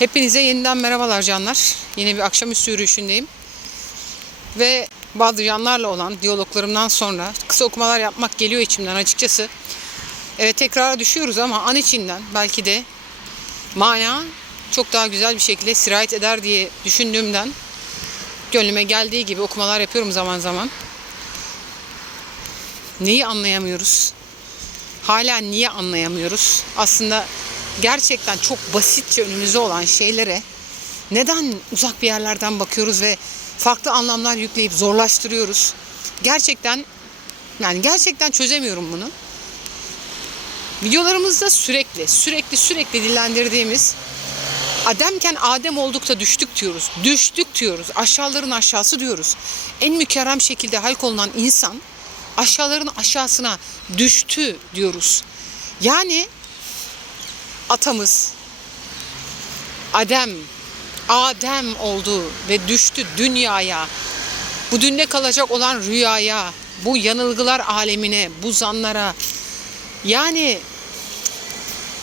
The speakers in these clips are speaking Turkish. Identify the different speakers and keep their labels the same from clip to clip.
Speaker 1: Hepinize yeniden merhabalar canlar. Yine bir akşamüstü yürüyüşündeyim. Ve bazı canlarla olan diyaloglarımdan sonra kısa okumalar yapmak geliyor içimden açıkçası. Evet tekrara düşüyoruz ama an içinden belki de mana çok daha güzel bir şekilde sirayet eder diye düşündüğümden gönlüme geldiği gibi okumalar yapıyorum zaman zaman. Neyi anlayamıyoruz? Hala niye anlayamıyoruz? Aslında gerçekten çok basitçe önümüzde olan şeylere neden uzak bir yerlerden bakıyoruz ve farklı anlamlar yükleyip zorlaştırıyoruz? Gerçekten yani gerçekten çözemiyorum bunu. Videolarımızda sürekli sürekli sürekli dillendirdiğimiz Ademken Adem oldukça düştük diyoruz. Düştük diyoruz. Aşağıların aşağısı diyoruz. En mükerrem şekilde halk olunan insan aşağıların aşağısına düştü diyoruz. Yani atamız Adem Adem oldu ve düştü dünyaya. Bu dünde kalacak olan rüyaya, bu yanılgılar alemine, bu zanlara. Yani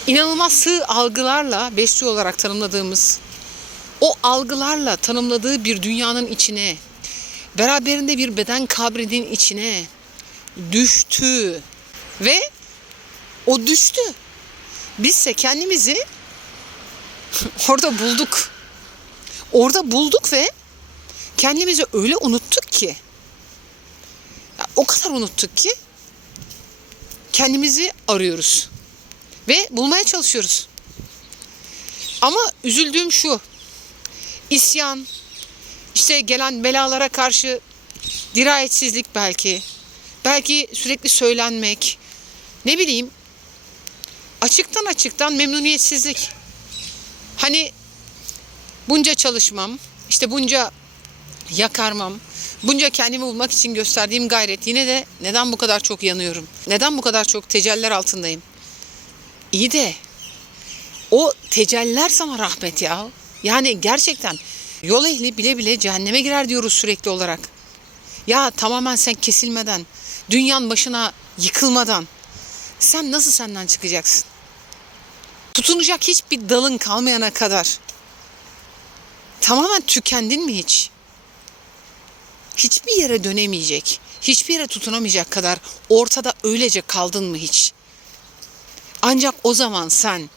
Speaker 1: inanılmaz sığ algılarla besliyor olarak tanımladığımız o algılarla tanımladığı bir dünyanın içine beraberinde bir beden kabrinin içine düştü ve o düştü. Bizse kendimizi orada bulduk. Orada bulduk ve kendimizi öyle unuttuk ki ya o kadar unuttuk ki kendimizi arıyoruz ve bulmaya çalışıyoruz. Ama üzüldüğüm şu. İsyan, işte gelen belalara karşı dirayetsizlik belki. Belki sürekli söylenmek. Ne bileyim. Açıktan açıktan memnuniyetsizlik. Hani bunca çalışmam, işte bunca yakarmam, bunca kendimi bulmak için gösterdiğim gayret yine de neden bu kadar çok yanıyorum? Neden bu kadar çok teceller altındayım? İyi de o teceller sana rahmet ya. Yani gerçekten yol ehli bile bile cehenneme girer diyoruz sürekli olarak. Ya tamamen sen kesilmeden, dünyanın başına yıkılmadan sen nasıl senden çıkacaksın? Tutunacak hiçbir dalın kalmayana kadar tamamen tükendin mi hiç? Hiçbir yere dönemeyecek, hiçbir yere tutunamayacak kadar ortada öylece kaldın mı hiç? Ancak o zaman sen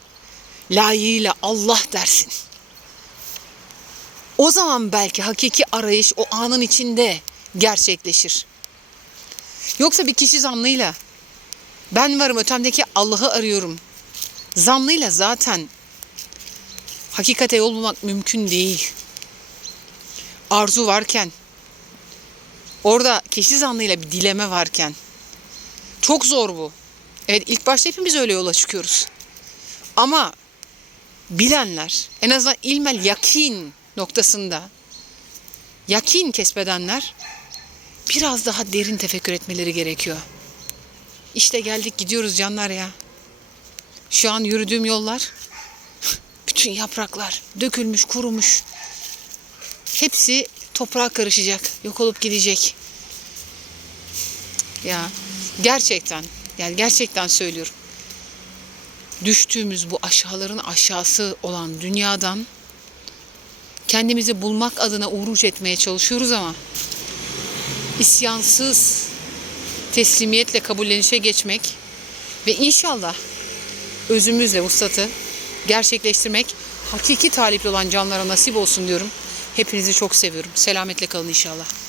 Speaker 1: layığıyla Allah dersin. O zaman belki hakiki arayış o anın içinde gerçekleşir. Yoksa bir kişi zanlıyla ben varım ötemdeki Allah'ı arıyorum. Zanlıyla zaten hakikate yol bulmak mümkün değil. Arzu varken orada kişi zanlıyla bir dileme varken çok zor bu. Evet ilk başta hepimiz öyle yola çıkıyoruz. Ama bilenler en azından ilmel yakin noktasında yakin kesbedenler biraz daha derin tefekkür etmeleri gerekiyor. İşte geldik gidiyoruz canlar ya. Şu an yürüdüğüm yollar bütün yapraklar dökülmüş, kurumuş. Hepsi toprağa karışacak, yok olup gidecek. Ya gerçekten yani gerçekten söylüyorum. Düştüğümüz bu aşağıların aşağısı olan dünyadan kendimizi bulmak adına uğruç etmeye çalışıyoruz ama isyansız teslimiyetle kabullenişe geçmek ve inşallah özümüzle vuslatı gerçekleştirmek hakiki talipli olan canlara nasip olsun diyorum. Hepinizi çok seviyorum. Selametle kalın inşallah.